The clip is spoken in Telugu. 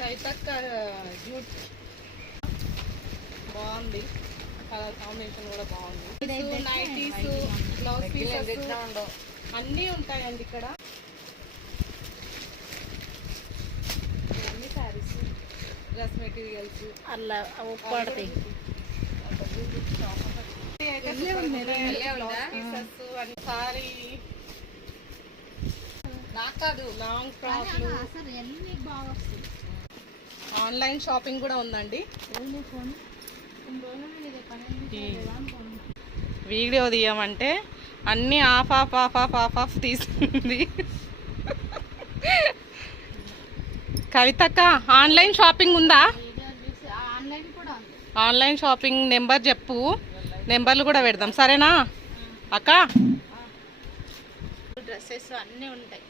కవితక్క జూట్ బాగుంది, కలర్ కాంబినేషన్ కూడా బాగుంది. నైటీస్, బ్లౌజ్ పీసెస్ అన్నీ ఉంటాయండి ఇక్కడ. అన్ని శారీస్, డ్రెస్ మెటీరియల్స్ అలా పడతాయి. సారీ కాదు, లాంగ్ ఫ్రాక్లు. ఆన్లైన్ షాపింగ్ కూడా ఉందండి. వీడియో తీయమంటే అన్నీ of of of of of of తీసుకుంది. కవితక్క ఆన్లైన్ షాపింగ్ ఉందా? ఆన్లైన్ షాపింగ్ నెంబర్ చెప్పు, నెంబర్లు కూడా పెడదాం సరేనా అక్క? డ్రెస్సెస్ అన్నీ ఉంటాయి.